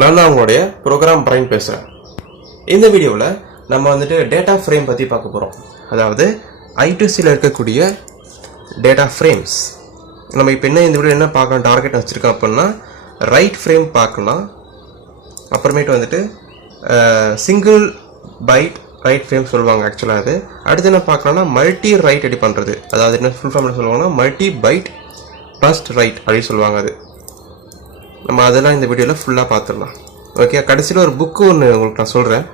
நான் தான் உங்களுடைய ப்ரோக்ராம் பிரைன் பேசுகிறேன். இந்த வீடியோவில் நம்ம வந்துட்டு டேட்டா ஃப்ரேம் பற்றி பார்க்க போகிறோம். அதாவது I2Cயில் இருக்கக்கூடிய டேட்டா ஃப்ரேம்ஸ். நம்ம இப்போ இந்த வீடியோ என்ன பார்க்கலாம் டார்கெட் வச்சுருக்கோம் அப்படின்னா ரைட் ஃப்ரேம் பார்க்கலாம். அப்புறமேட்டு வந்துட்டு சிங்கிள் பைட் ரைட் ஃப்ரேம் சொல்லுவாங்க ஆக்சுவலாக. அது அடுத்து என்ன பார்க்கலாம்னா மல்டி ரைட் ரெடி பண்ணுறது. அதாவது என்ன ஃபுல் ஃபார்ம் சொல்லுவாங்கன்னா மல்டி பைட் ஃபர்ஸ்ட் ரைட் அப்படின்னு சொல்லுவாங்க. அது நம்ம அதெல்லாம் இந்த வீடியோவில் ஃபுல்லாக பார்த்துடலாம். ஓகே, கடைசியில் ஒரு புக்கு ஒன்று உங்களுக்கு நான் சொல்கிறேன்.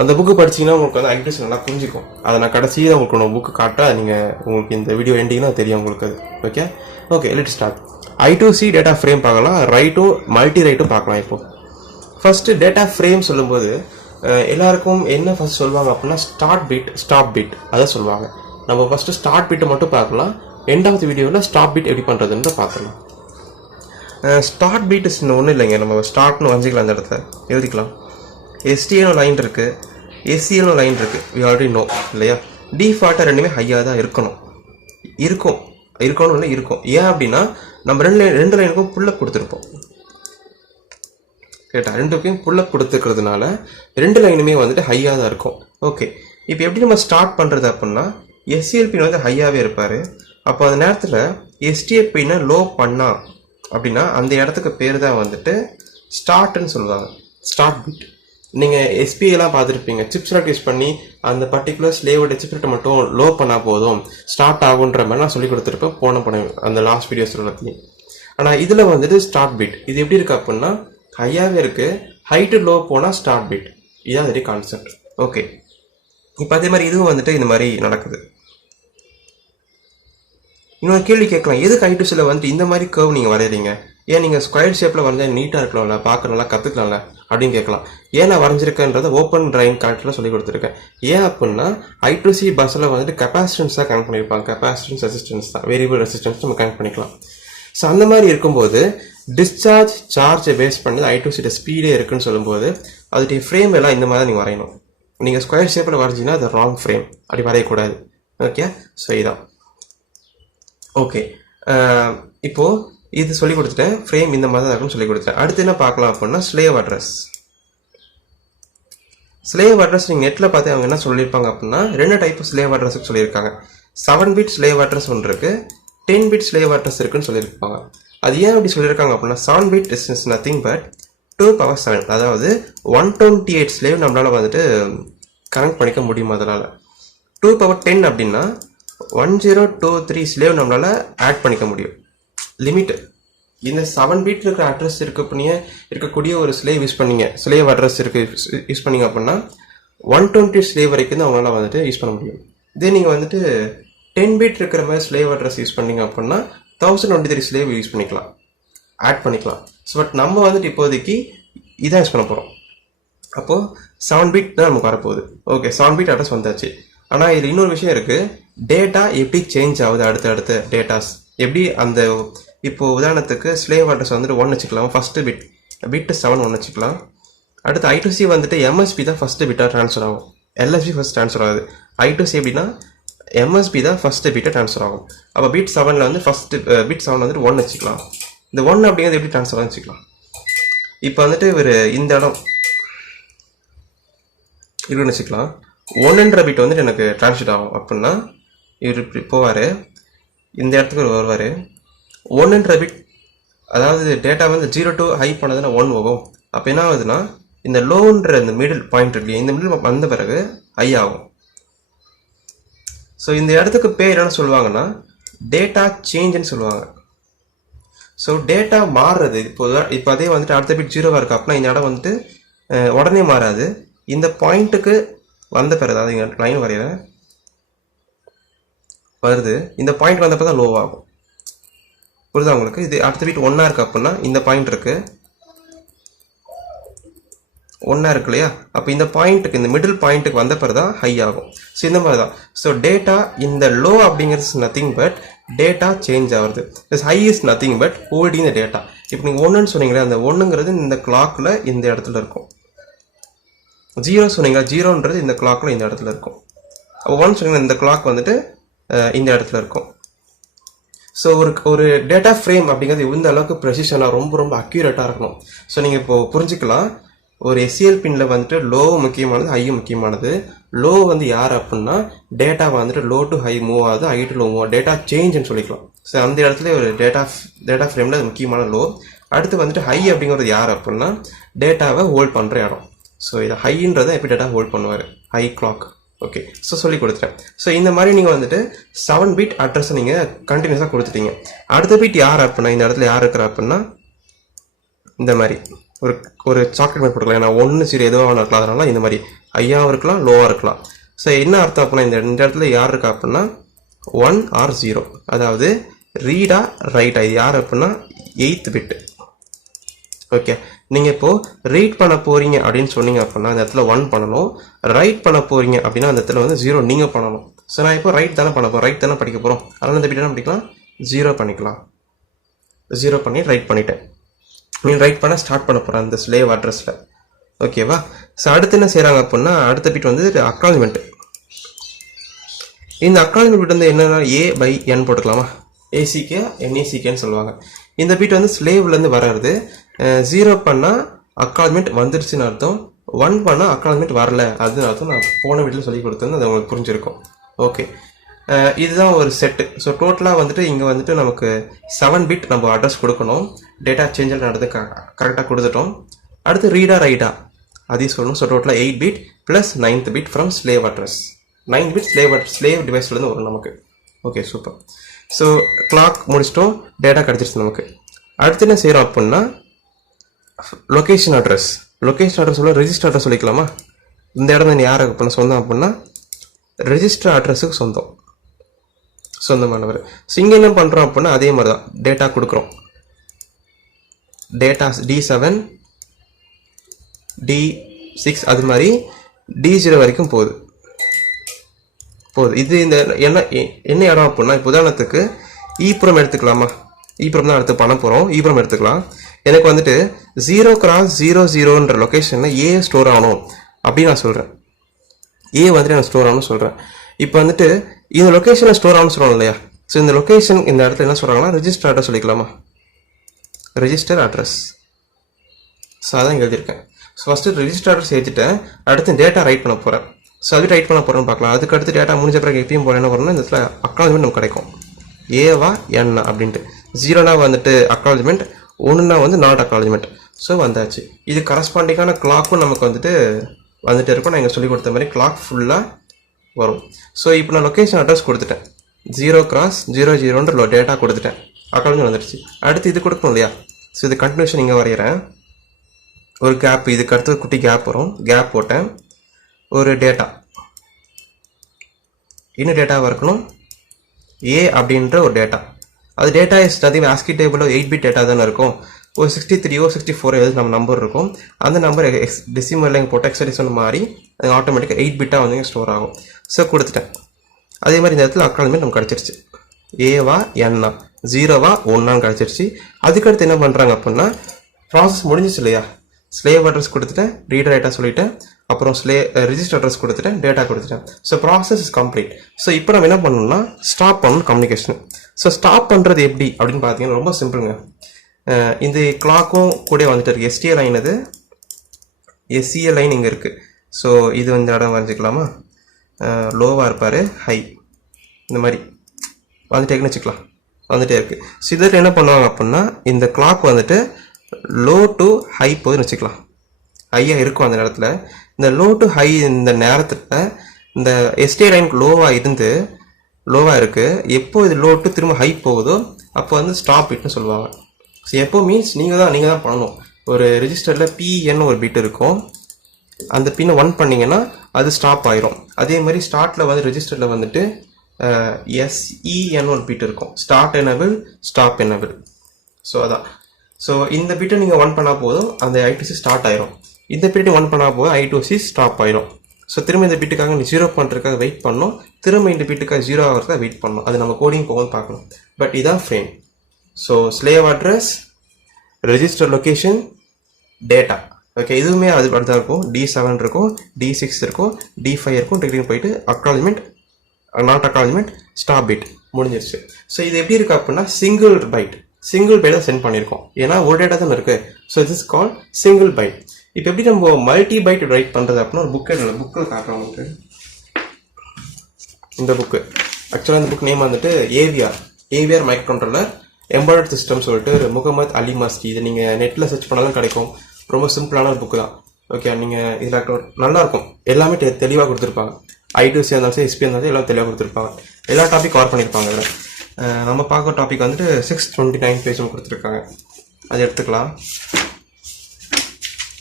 அந்த புக்கு படிச்சிங்கன்னா உங்களுக்கு வந்து I2C நல்லா புரிஞ்சிக்கும். அதை நான் கடைசியில் உங்களுக்கு ஒன்று புக்கு காட்டா உங்களுக்கு இந்த வீடியோ எண்டிங்கன்னா தெரியும் உங்களுக்கு அது. Okay let start. I2C data frame பார்க்கலாம், ரைட்டும் மல்டி ரைட்டும் பார்க்கலாம். இப்போது ஃபஸ்ட்டு டேட்டா ஃப்ரேம் சொல்லும்போது எல்லாருக்கும் என்ன ஃபஸ்ட் சொல்லுவாங்க அப்படின்னா ஸ்டார்ட் பிட் ஸ்டாப் பிட் அதை சொல்லுவாங்க. நம்ம ஃபஸ்ட்டு ஸ்டார்ட் பிட்டை மட்டும் பார்க்கலாம். எண்ட் ஆஃப் தி வீடியோவில் ஸ்டாப் பிட் எப்படி பண்ணுறதுன்னு பார்த்துக்கலாம். ஸ்டார்ட் பீட் ஒன்றும் இல்லைங்க. நம்ம ஸ்டார்ட்னு வஞ்சிக்கலாம், அந்த இடத்துல எழுதிக்கலாம். STN லைன் இருக்குது, SCL லைன் இருக்குது. வி ஆல்ரெடி நோ இல்லையா. டிஃபால்ட்டாக ரெண்டுமே ஹையாக தான் இருக்கணும். இருக்கணும் இல்லை இருக்கும். ஏன் அப்படின்னா நம்ம ரெண்டு லைனுக்கும் புல்லப் கொடுத்துருப்போம். கேட்டா ரெண்டுக்கும் புல்லப் கொடுத்துருக்கிறதுனால ரெண்டு லைனுமே வந்துட்டு ஹையாக தான் இருக்கும். ஓகே, இப்போ எப்படி நம்ம ஸ்டார்ட் பண்ணுறது அப்படின்னா SCL பின் வந்து ஹையாகவே இருப்பார். அப்போ அந்த நேரத்தில் STA பின்னை லோ பண்ணா அப்படின்னா அந்த இடத்துக்கு பேர் தான் வந்துட்டு ஸ்டார்ட்னு சொல்லுவாங்க, ஸ்டார்ட் பிட். நீங்கள் SPலாம் பார்த்துருப்பீங்க, சிப் செலக்ட் யூஸ் பண்ணி அந்த பர்டிகுலர் ஸ்லேவோட சிப் செலக்ட் மட்டும் லோ பண்ணால் போதும் ஸ்டார்ட் ஆகுன்ற மாதிரி நான் சொல்லி கொடுத்துருப்பேன் போன அந்த லாஸ்ட் வீடியோஸ் எல்லாத்தையும். ஆனால் இதில் வந்துட்டு ஸ்டார்ட் பிட் இது எப்படி இருக்குது அப்படின்னா ஹையாகவே இருக்குது, ஹைட்டு லோ போனால் ஸ்டார்ட் பிட். இதுதான் வெரி கான்செப்ட். ஓகே, இப்போ அதே மாதிரி இதுவும் வந்துட்டு இந்த மாதிரி நடக்குது. இன்னொரு கேள்வி கேட்கலாம், எதுக்கு I2Cயில் வந்துட்டு இந்த மாதிரி கர்வ் நீங்கள் வரைகிறீங்க? ஏன் நீங்கள் ஸ்கொயர் ஷேப்பில் வரைஞ்சா நீட்டாக இருக்கலாம்ல, பார்க்க நல்லா கற்றுக்கலாம்ல அப்படின்னு கேட்கலாம். ஏன் நான் வரைஞ்சிருக்கேன்றதை ஓப்பன் டிராயிங் கரெக்டில் சொல்லி கொடுத்துருக்கேன். ஏன் அப்படின்னா I2C பஸ்ஸில் வந்துட்டு கெப்பாசிட்டன்ஸ் தான் கனெக்ட் பண்ணியிருப்பாங்க. கெப்பாசிட்டன்ஸ் ரெசிஸ்டன்ஸ் தான், வேரியபிள் ரெசிஸ்டன்ஸ் நம்ம கனெக்ட் பண்ணிக்கலாம். ஸோ அந்த மாதிரி இருக்கும்போது டிஸ்சார்ஜ் சார்ஜை பேஸ் பண்ணி I2C ஸ்பீடே இருக்குன்னு சொல்லும்போது அதுடைய ஃப்ரேம் எல்லாம் இந்த மாதிரி தான் நீங்கள் வரையணும். நீங்கள் ஸ்கொயர் ஷேப்பில் வரைஞ்சிங்கன்னா அது ராங் ஃப்ரேம், அப்படி வரையக்கூடாது. ஓகே, ஸோ இதான். ஓகே, இப்போது இது சொல்லி கொடுத்துட்டேன், ஃப்ரேம் இந்த மாதிரி தான் இருக்குன்னு சொல்லி கொடுத்துட்டேன். அடுத்து என்ன பார்க்கலாம் அப்படின்னா ஸ்லேவ் அட்ரஸ். ஸ்லேவ் அட்ரஸ் நீங்கள் நெட்டில் பார்த்து அவங்க என்ன சொல்லியிருப்பாங்க அப்படின்னா ரெண்டு டைப் ஸ்லேவ் அட்ரஸுக்கு சொல்லியிருக்காங்க. 7 பிட் ஸ்லேவ் அட்ரஸ் ஒன்று இருக்குது, 10 பிட் ஸ்லேவ் அட்ரஸ் இருக்குன்னு சொல்லியிருப்பாங்க. அது ஏன் அப்படி சொல்லியிருக்காங்க அப்படின்னா 7 பிட் இஸ் நத்திங் பட் 2^7, அதாவது 128 ஸ்லேவ் நம்மளால் வந்துட்டு கனெக்ட் பண்ணிக்க முடியும். அதனால் 2^10 அப்படின்னா 1023 ஸ்லேவ் நம்மளால் ஆட் பண்ணிக்க முடியும். லிமிட் இந்த 7 பிட் இருக்கிற அட்ரஸ் இருக்கக்கூடிய ஒரு ஸ்லேவ் யூஸ் பண்ணிங்க, ஸ்லேவ் அட்ரஸ் யூஸ் பண்ணிங்க அப்படின்னா 120 ஸ்லேவ் வரைக்கும் தான் அவங்களால வந்துட்டு யூஸ் பண்ண முடியும். இதே நீங்கள் வந்துட்டு 10 பிட் இருக்கிற மாதிரி ஸ்லேவ் அட்ரஸ் யூஸ் பண்ணிங்க அப்படின்னா 1023 ஸ்லேவ் யூஸ் பண்ணிக்கலாம், ஆட் பண்ணிக்கலாம். ஸோ பட் நம்ம வந்துட்டு இப்போதைக்கு இதான் யூஸ் பண்ண போகிறோம். அப்போது 7 பிட் தான் நமக்கு வரப்போகுது. ஓகே, 7 பிட் அட்ரஸ் வந்தாச்சு. ஆனால் இதில் இன்னொரு விஷயம் இருக்குது, டேட்டா எப்படி சேஞ்ச் ஆகுது, அடுத்த டேட்டாஸ் எப்படி அந்த இப்போது உதாரணத்துக்கு ஸ்லேவ் அட்ரஸ் வந்துட்டு 1 வச்சுக்கலாம், ஃபஸ்ட்டு பிட் 7 1 வச்சுக்கலாம். அடுத்து I2C வந்துட்டு MSB தான் ஃபஸ்ட்டு பிட்டாக ட்ரான்ஸ்ஃபர் ஆகும், LSB ஃபஸ்ட் ட்ரான்ஸ்ஃபர் ஆகுது. I2C எப்படின்னா MSB தான் ஃபஸ்ட்டு பிட்டாக ட்ரான்ஸ்ஃபர் ஆகும். அப்போ பிட் 7ல் வந்து ஃபஸ்ட்டு பிட் 7 வந்துட்டு 1 வச்சுக்கலாம். இந்த 1 அப்படிங்கிறது எப்படி ட்ரான்ஸ்ஃபர் ஆகும் வச்சுக்கலாம். இப்போ வந்துட்டு ஒரு இந்த இடம் இப்படின்னு வச்சுக்கலாம். 1ன்ற பிட் வந்துட்டு எனக்கு ட்ரான்ஸ்ஃபர் ஆகும் அப்படின்னா இவர் இப்படி போவார், இந்த இடத்துக்கு வருவார். 1ன்ற பிட் அதாவது டேட்டா வந்து 0 to ஹை பண்ணதுன்னா 1 போகும். அப்போ என்ன ஆகுதுன்னா இந்த லோன்ற இந்த மிடில் பாயிண்ட் இல்லையா, இந்த மிடில் வந்த பிறகு ஹை ஆகும். ஸோ இந்த இடத்துக்கு பேர் என்ன சொல்லுவாங்கன்னா டேட்டா சேஞ்சுன்னு சொல்லுவாங்க. ஸோ டேட்டா மாறுறது இப்போ அதே வந்துட்டு அடுத்த பிட் 0வாக இருக்கு அப்படின்னா இந்த இடம் வந்துட்டு உடனே மாறாது. இந்த பாயிண்ட்டுக்கு வந்த பிறகு அதாவது இங்கே லைன் வரைகிறேன் வருது, இந்த பாயிண்ட் வந்தப்போ தான் லோ ஆகும். புரியுதா உங்களுக்கு? இது அடுத்த பிட் 1 இருக்கு அப்படின்னா இந்த பாயிண்ட் இருக்கு 1 இருக்கு இல்லையா, அப்போ இந்த பாயிண்ட்டுக்கு இந்த மிடில் பாயிண்ட்டுக்கு வந்த பிறகு தான் ஹை ஆகும். ஸோ இந்த மாதிரி தான். ஸோ டேட்டா இந்த லோ அப்படிங்கிறது நத்திங் பட் டேட்டா சேஞ்ச் ஆகுது. High is nothing but holding the data. இப்போ நீங்கள் 1ன்னு சொன்னீங்களே, அந்த 1ங்கிறது இந்த கிளாக்கில் இந்த இடத்துல இருக்கும். 0 சொன்னீங்களா, 0ன்றது இந்த கிளாக்கில் இந்த இடத்துல இருக்கும். அப்போ 1 சொன்னீங்கன்னா இந்த கிளாக் வந்துட்டு இந்த இடத்துல இருக்கும். ஸோ ஒரு டேட்டா ஃப்ரேம் அப்படிங்கிறது இந்த அளவுக்கு ப்ரெசிஷனாக ரொம்ப அக்யூரேட்டாக இருக்கணும். ஸோ நீங்கள் இப்போ புரிஞ்சுக்கலாம், ஒரு எஸ்சிஎல் பின்னில் வந்துட்டு லோ முக்கியமானது, ஹையும் முக்கியமானது. லோ வந்து யார் அப்படின்னா டேட்டா வந்துட்டு லோ டு ஹை மூவ் ஆகுது, ஹை டு லோ மூவ் ஆகுது, டேட்டா சேஞ்சுன்னு சொல்லிக்கலாம். ஸோ அந்த இடத்துல ஒரு டேட்டா ஃப்ரேமில் அது முக்கியமான லோ. அடுத்து வந்துட்டு ஹை அப்படிங்கிறது யார் அப்படின்னா டேட்டாவை ஹோல்ட் பண்ணுற இடம். ஸோ இதை ஹைன்றதை எப்படி டேட்டா ஹோல்ட் பண்ணுவார், ஹை கிளாக். ஓகே, ஸோ சொல்லி கொடுத்துட்டேன். ஸோ இந்த மாதிரி நீங்கள் வந்துட்டு 7 பிட் அட்ரஸை நீங்கள் கண்டினியூஸாக கொடுத்துட்டீங்க. அடுத்த பிட் யார் அப்படின்னா இந்த இடத்துல யார் இருக்கிற அப்படின்னா இந்த மாதிரி ஒரு சாக்லேட் மாதிரி கொடுக்கலாம். ஏன்னா 1 0 எதுவாக இருக்கலாம், அதனால இந்த மாதிரி ஹையாகவும் இருக்கலாம், லோவாக இருக்கலாம். ஸோ என்ன அர்த்தம் அப்படின்னா இந்த இடத்துல யார் இருக்கா அப்படின்னா 1 or 0, அதாவது ரீடா ரைட்டா, இது யார் அப்படின்னா 8th பிட். ஓகே, நீங்கள் இப்போது ரீட் பண்ண போகிறீங்க அப்படின்னு சொன்னீங்க அப்படின்னா அந்த இடத்துல 1 பண்ணணும். ரைட் பண்ண போகிறீங்க அப்படின்னா அந்த இடத்துல வந்து 0 நீங்கள் பண்ணணும். ஸோ நான் இப்போ ரைட் தானே பண்ண போகிறோம், ரைட் தானே படிக்க போகிறோம், அதனால் இந்த பிட் என்ன பண்ணிக்கலாம், 0 பண்ணிக்கலாம். 0 பண்ணி ரைட் பண்ணிட்டேன். நீங்கள் ரைட் பண்ண ஸ்டார்ட் பண்ண போகிறேன் அந்த ஸ்லேவ் அட்ரஸில். ஓகேவா? ஸோ அடுத்து என்ன செய்கிறாங்க அப்படின்னா அடுத்த பிட் வந்து அக்னாலஜ்மெண்ட். இந்த அக்னாலஜ்மெண்ட் பிட் வந்து என்னென்னா A/N போட்டுக்கலாமா, ஏசிகே NACKன்னு சொல்லுவாங்க. இந்த பிட் வந்து ஸ்லேவ்லேருந்து வர்றது. 0 பண்ணால் அக்னாலஜ்மெண்ட் வந்துருச்சுன்னு அர்த்தம், 1 பண்ணால் அக்னாலஜ்மெண்ட் வரல அதுன்னு அர்த்தம். நான் போன வீட்டில் சொல்லி கொடுத்தேன், அது உங்களுக்கு புரிஞ்சிருக்கும். ஓகே, இதுதான் ஒரு செட்டு. ஸோ டோட்டலாக வந்துட்டு இங்கே வந்துட்டு நமக்கு 7 பிட் நம்ம அட்ரஸ் கொடுக்கணும். டேட்டா சேஞ்சில் நடந்து கரெக்டாக கொடுத்துட்டோம். அடுத்து ரீடா ரைட்டா அதையும் சொல்லணும். ஸோ டோட்டலாக 8 bit plus 9th bit from slave address. 9 bit slave டிவைஸ்லேருந்து வரும் நமக்கு. Okay, super. ஸோ கிளாக் முடிச்சிட்டோம், டேட்டா கிடச்சிருச்சு நமக்கு. அடுத்து என்ன செய்கிறோம் அப்படின்னா லொக்கேஷன் அட்ரஸ். லொக்கேஷன் அட்ரஸ் சொல்ல ரெஜிஸ்டர் அட்ரஸ் சொல்லிக்கலாமா. இந்த இடம் தான் யாருக்கு பண்ண சொந்தம் அப்படின்னா ரெஜிஸ்டர் அட்ரஸுக்கு சொந்தமானவர். ஸோ இங்கே என்ன பண்ணுறோம் அப்படின்னா அதே மாதிரி தான் டேட்டா கொடுக்குறோம். டேட்டா D7 D6 அது மாதிரி D0 வரைக்கும் போகுது. இது இந்த என்ன இடம் அப்படின்னா இப்போ உதாரணத்துக்கு ஈப்புறம் எடுத்துக்கலாமா, ஈப்புறம் தான் அடுத்து பண்ண போகிறோம். ஈப்புறம் எடுத்துக்கலாம். எனக்கு வந்துட்டு 0x00ன்ற லொக்கேஷனில் ஏ ஸ்டோர் ஆகணும் அப்படின்னு நான் சொல்கிறேன். ஏ வந்துட்டு நான் ஸ்டோர் ஆகணும்னு சொல்கிறேன். இப்போ வந்துட்டு இந்த லொக்கேஷனில் ஸ்டோர் ஆகணும்னு சொல்கிறோம் இல்லையா. ஸோ இந்த லொக்கேஷன் இந்த இடத்துல என்ன சொல்கிறாங்கன்னா ரெஜிஸ்டர் அட்ரஸ் சொல்லிக்கலாமா, ரெஜிஸ்டர் அட்ரஸ். ஸோ அதான் இங்கே எழுதியிருக்கேன். ஸோ ஃபஸ்ட்டு ரெஜிஸ்டர் அட்ரஸ் எழுதிட்டேன். அடுத்து டேட்டா ரைட் பண்ண போகிறேன். ஸோ அது ரைட் பண்ண போகிறேன்னு பார்க்கலாம். அதுக்கு அடுத்து டேட்டா முடிஞ்ச பிறகு எப்பயும் போகிற என்ன பண்ணணும், இந்த இடத்துல அக்னாலஜ்மெண்ட் நமக்கு கிடைக்கும். ஏவா என்ன அப்படின்ட்டு 0னா வந்துட்டு அக்னாலஜ்மெண்ட், 1னா வந்து நாட் அக்னாலஜ்மெண்ட். ஸோ வந்தாச்சு. இது கரஸ்பாண்டிங்கான கிளாக்கும் நமக்கு வந்துட்டு இருக்கும். நான் இங்கே சொல்லி கொடுத்த மாதிரி கிளாக் ஃபுல்லாக வரும். ஸோ இப்போ நான் லொக்கேஷன் அட்ரஸ் கொடுத்துட்டேன், 0x00ன்ற டேட்டா கொடுத்துட்டேன், அக்னாலஜ்மெண்ட் வந்துடுச்சு. அடுத்து இது கொடுக்கணும் இல்லையா. ஸோ இது கண்டினியூஷன் இங்கே வரைகிறேன். ஒரு கேப், இதுக்கு அடுத்தது குட்டி கேப் வரும், கேப் போட்டேன். ஒரு டேட்டா, இன்னும் டேட்டாவாக இருக்கணும், ஏ அப்படின்ற ஒரு டேட்டா. அது டேட்டா இஸ் நதிங் ஆஸ்கி டேபிளில் 8 பிட் டேட்டா தானே இருக்கும். ஒரு 63 64 எது நம்ம நம்பர் இருக்கும். அந்த நம்பர் டெசிமலில் இங்கே போட்டு எக்ஸடிஷன் மாதிரி அது ஆட்டோமேட்டிக்காக 8 பிட்டாக வந்து ஸ்டோர் ஆகும். ஸோ கொடுத்துட்டேன். அதே மாதிரி இந்த இடத்துல அக்னாலஜ்மெண்ட் நமக்கு கிடச்சிருச்சு. ஏவா என்னா 0வா 1ஆன்னு கிடச்சிருச்சு. அதுக்கடுத்து என்ன பண்ணுறாங்க அப்படின்னா ப்ராசஸ் முடிஞ்சிச்சு இல்லையா. ஸ்லேவ் அட்ரஸ் கொடுத்துட்டேன், ரீடர் ரைட்டா சொல்லிட்டேன், அப்புறம் ரெஜிஸ்டர் அட்ரஸ் கொடுத்துட்டேன், டேட்டா கொடுத்துட்டேன். So process is complete. So இப்போ நம்ம என்ன பண்ணணும்னா ஸ்டாப் பண்ணணும் கம்யூனிகேஷன். ஸோ ஸ்டாப் பண்ணுறது எப்படி அப்படின்னு பார்த்தீங்கன்னா ரொம்ப சிம்பிளுங்க. இந்த கிளாக்கும் கூட வந்துட்டு இருக்குது. STA லைன், இது SCA லைன் இங்கே இருக்குது. ஸோ இது இந்த இடம் வரைஞ்சிக்கலாமா, லோவாக இருப்பார், ஹை இந்த மாதிரி வந்துட்டேன்னு வச்சுக்கலாம், வந்துட்டே இருக்குது. ஸோ இதில் என்ன பண்ணுவாங்க அப்படின்னா இந்த கிளாக் வந்துட்டு லோ டு ஹை போதுன்னு வச்சுக்கலாம், ஹையாக இருக்கும் அந்த நேரத்தில். இந்த லோ டு ஹை இந்த நேரத்தில் இந்த STA லைனுக்கு லோவாக இருக்குது. எப்போ இது லோ டு திரும்ப ஹை போகுதோ அப்போ வந்து ஸ்டாப் பிட்னு சொல்லுவாங்க. ஸோ எப்போ மீன்ஸ் நீங்கள் தான் பண்ணணும். ஒரு ரெஜிஸ்டரில் PN ஒரு பிட் இருக்கும், அந்த பின்னை 1 பண்ணிங்கன்னா அது ஸ்டாப் ஆயிரும். அதே மாதிரி ஸ்டார்ட்டில் வந்து ரெஜிஸ்டரில் வந்துட்டு SEN ஒரு பிட் இருக்கும், start enable stop enable. So அதான். ஸோ இந்த பிட்டை நீங்கள் 1 பண்ணால் போதும் அந்த I2C ஸ்டார்ட் ஆயிரும். இந்த பிட்டை 1 பண்ணால் போதும் I2C ஸ்டாப் ஆயிரும். ஸோ திரும்ப இந்த பிட்டுக்காக நீ 0 பண்ணுறதுக்காக வெயிட் பண்ணணும், திரும்ப இந்த பிட்டுக்காக 0 ஆகிறதுக்காக வெயிட் பண்ணணும். அது நம்ம கோடிங் போகும்னு பார்க்கணும். பட் இதான் frame. So slave address, register location, data. Okay, இதுவுமே அது தான் இருக்கும். D7 இருக்கும், D6 இருக்கும், D5 இருக்கும். டிகிரி போயிட்டு acknowledgement, not acknowledgement, stop bit முடிஞ்சிருச்சு. ஸோ இது எப்படி இருக்கு அப்படின்னா சிங்கிள் பைட் தான் சென்ட் பண்ணியிருக்கோம். ஏன்னா ஒரு டேட்டா தான் இருக்கு. So it is call single byte. இப்போ எப்படி நம்ம மல்டி பைட் ரைட் பண்றது அப்படின்னா ஒரு புக்கில் காட்டுறோம் உங்களுக்கு. இந்த புக்கு ஆக்சுவலாக இந்த புக் நேம் வந்துட்டு AVR micro controller embedded system சொல்லிட்டு முகமது அலி மஸ்கி. இது நீங்கள் நெட்டில் சர்ச் பண்ணாலும் கிடைக்கும். ரொம்ப சிம்பிளான ஒரு புக்கு தான். ஓகே, நீங்கள் இதில் நல்லா இருக்கும். எல்லாமே தெளிவாக கொடுத்துருப்பாங்க. I2C இருந்தாலும் சரி, SP இருந்தாலும் எல்லாம் தெளிவாக கொடுத்துருப்பாங்க. எல்லா டாபிக் கவர் பண்ணியிருப்பாங்க. அதில் நம்ம பார்க்குற டாபிக் வந்துட்டு 629 பேஜ் கொடுத்துருக்காங்க. அது எடுத்துக்கலாம்.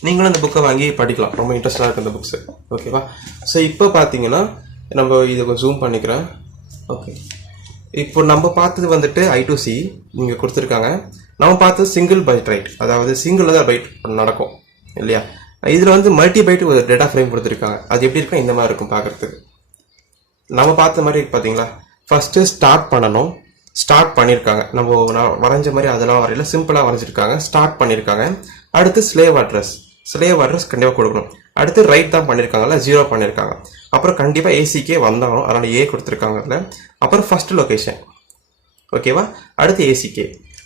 நீங்களும் இந்த புக்கை வாங்கி படிக்கலாம். ரொம்ப இன்ட்ரெஸ்டாக இருக்குது இந்த புக்ஸு. ஓகேவா? ஸோ இப்போ பார்த்தீங்கன்னா நம்ம இதை கொஞ்சம் ஜூம் பண்ணிக்கிறேன். ஓகே, இப்போ நம்ம பார்த்தது வந்துட்டு I2C இங்கே கொடுத்துருக்காங்க. நம்ம பார்த்தது சிங்கிள் பைட் ரைட், அதாவது சிங்கிள் தான் பைட் நடக்கும் இல்லையா? இதில் வந்து மல்டி பைட் ஒரு டேட்டா ஃப்ரேம் கொடுத்துருக்காங்க. அது எப்படி இருக்கும்? இந்த மாதிரி இருக்கும் பார்க்குறதுக்கு. நம்ம பார்த்த மாதிரி பார்த்தீங்களா? ஃபஸ்ட்டு ஸ்டார்ட் பண்ணணும். ஸ்டார்ட் பண்ணியிருக்காங்க. நம்ம நான் வரைஞ்ச மாதிரி அதெல்லாம் வரையில, சிம்பிளாக வரைஞ்சிருக்காங்க. ஸ்டார்ட் பண்ணியிருக்காங்க. அடுத்து ஸ்லேவ் அட்ரஸ் கண்டிப்பாக கொடுக்கணும். அடுத்து ரைட் தான் பண்ணியிருக்காங்கல்ல, 0 பண்ணியிருக்காங்க. அப்புறம் கண்டிப்பாக ஏசிக்கே வந்தாலும், அதனால் ஏ கொடுத்துருக்காங்கல்ல. அப்புறம் ஃபர்ஸ்ட் லொக்கேஷன். ஓகேவா? அடுத்து ஏசிக்கே.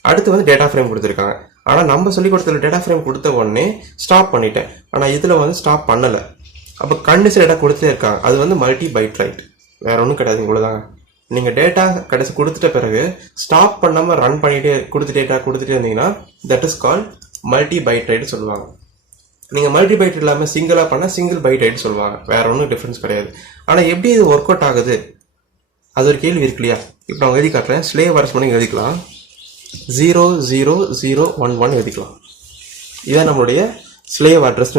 அடுத்து வந்து டேட்டா ஃப்ரேம் கொடுத்துருக்காங்க. ஆனால் நம்ம சொல்லி கொடுத்த டேட்டா ஃப்ரேம் கொடுத்த உடனே ஸ்டாப் பண்ணிட்டேன். ஆனால் இதில் வந்து ஸ்டாப் பண்ணலை. அப்போ கண்டிஷன் டேட்டா கொடுத்துட்டே இருக்காங்க. அது வந்து மல்டி பைட் ரைட், வேற ஒன்றும் கிடையாது. இவ்வளோதாங்க. நீங்கள் டேட்டா கடைசி கொடுத்துட்ட பிறகு ஸ்டாப் பண்ணாமல் ரன் பண்ணிட்டே கொடுத்துட்டே இருந்தீங்கன்னா that is call multi byte right சொல்லுவாங்க. நீங்கள் மல்டி பைட் இல்லாமல் சிங்கிளாக பண்ணால் சிங்கிள் பைட் ரைட் சொல்லுவாங்க. வேற ஒன்றும் டிஃப்ரென்ஸ் கிடையாது. ஆனால் எப்படி இது ஒர்க் அவுட் ஆகுது, அது ஒரு கேள்வி இருக்கு இல்லையா? இப்போ நான் எழுதி காட்டுறேன். ஸ்லேவ் அட்ரஸ் பண்ணி எழுதிக்கலாம். 00011 எழுதிக்கலாம். இதான் நம்மளுடைய ஸ்லேவ் அட்ரஸ்,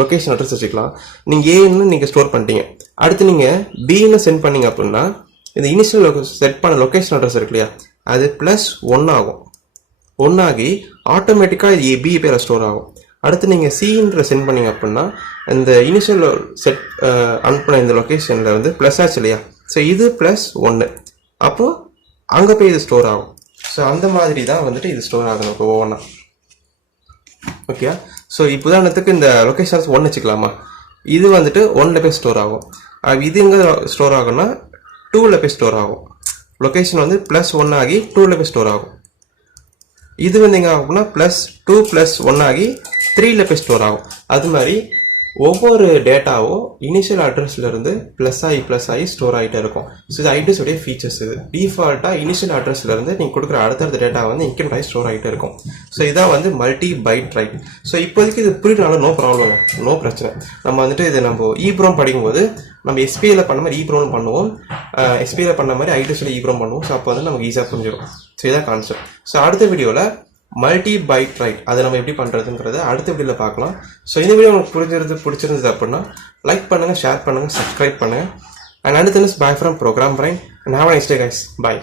லொக்கேஷன் அட்ரஸ் வச்சுக்கலாம். நீங்கள் ஏன்னு நீங்கள் ஸ்டோர் பண்ணிட்டீங்க. அடுத்து நீங்கள் பின்னு சென்ட் பண்ணீங்க அப்படின்னா இந்த இனிஷியல் செட் பண்ண லொக்கேஷன் அட்ரஸ் இருக்கு இல்லையா, அது +1 ஆகும். 1 ஆகி ஆட்டோமேட்டிக்காக இது பி பேர் ஸ்டோர் ஆகும். அடுத்து நீங்கள் சின்ற சென்ட் பண்ணீங்க அப்படின்னா இந்த இனிஷியல் செட் அனுப்பின இந்த லொக்கேஷனில் வந்து ப்ளஸ் ஆச்சு இல்லையா? ஸோ இது +1, அப்போது அங்கே போய் இது ஸ்டோர் ஆகும். ஸோ அந்த மாதிரி தான் வந்துட்டு இது ஸ்டோர் ஆகணும் இப்போ ஒவ்வொன்றா. ஓகே, ஸோ இப்போ உதாரணத்துக்கு இந்த லொக்கேஷன்ஸ் 1 வச்சுக்கலாமா? இது வந்துட்டு 1ல் போய் ஸ்டோர் ஆகும். இது எங்கே ஸ்டோர் ஆகும்னா 2ல் போய் ஸ்டோர் ஆகும். லொக்கேஷன் வந்து +1 ஆகி 2ல் போய் ஸ்டோர் ஆகும். இது வந்து எங்கே ஆகும்னா +2 +1 ஆகி 3ல் போய் ஸ்டோர் ஆகும். அது மாதிரி ஒவ்வொரு டேட்டாவும் இனிஷியல் அட்ரஸ்ல இருந்து ப்ளஸ் ஆகி ஸ்டோர் ஆகிட்டே இருக்கும். ஸோ இது I2C உடைய ஃபீச்சர்ஸ். இது டிஃபால்ட்டாக இனிஷியல் அட்ரஸ்ல இருந்து நீங்கள் கொடுக்குற அடுத்தடுத்த டேட்டா வந்து இன்க்ரிமெண்ட் ஆகி ஸ்டோர் ஆகிட்டே இருக்கும். ஸோ இதான் வந்து மல்டி பைட் ரைட். ஸோ இப்போதைக்கு இது புரியுதுனால நோ ப்ராப்ளம், நோ பிரச்சனை. நம்ம வந்துட்டு இது நம்ம EEPROM படிக்கும்போது நம்ம SPL பண்ண மாதிரி EEPROM பண்ணுவோம், SPL பண்ண மாதிரி I2C EEPROM பண்ணுவோம். ஸோ அப்போ வந்து நமக்கு ஈஸியாக புரிஞ்சிடும். ஸோ இதான் கான்செப்ட். ஸோ அடுத்த வீடியோவில் மல்டி பைட் ரைட் அதை நம்ம எப்படி பண்ணுறதுங்கிறத அடுத்த வீடியோவில் பார்க்கலாம். ஸோ இந்த வீடியோ உங்களுக்கு பிடிச்சிருந்தது அப்படின்னா லைக் பண்ணுங்கள், ஷேர் பண்ணுங்கள், சப்ஸ்கிரைப் பண்ணுங்கள். அண்ட் அடுத்த bye from program brain. And have a nice day guys. Bye.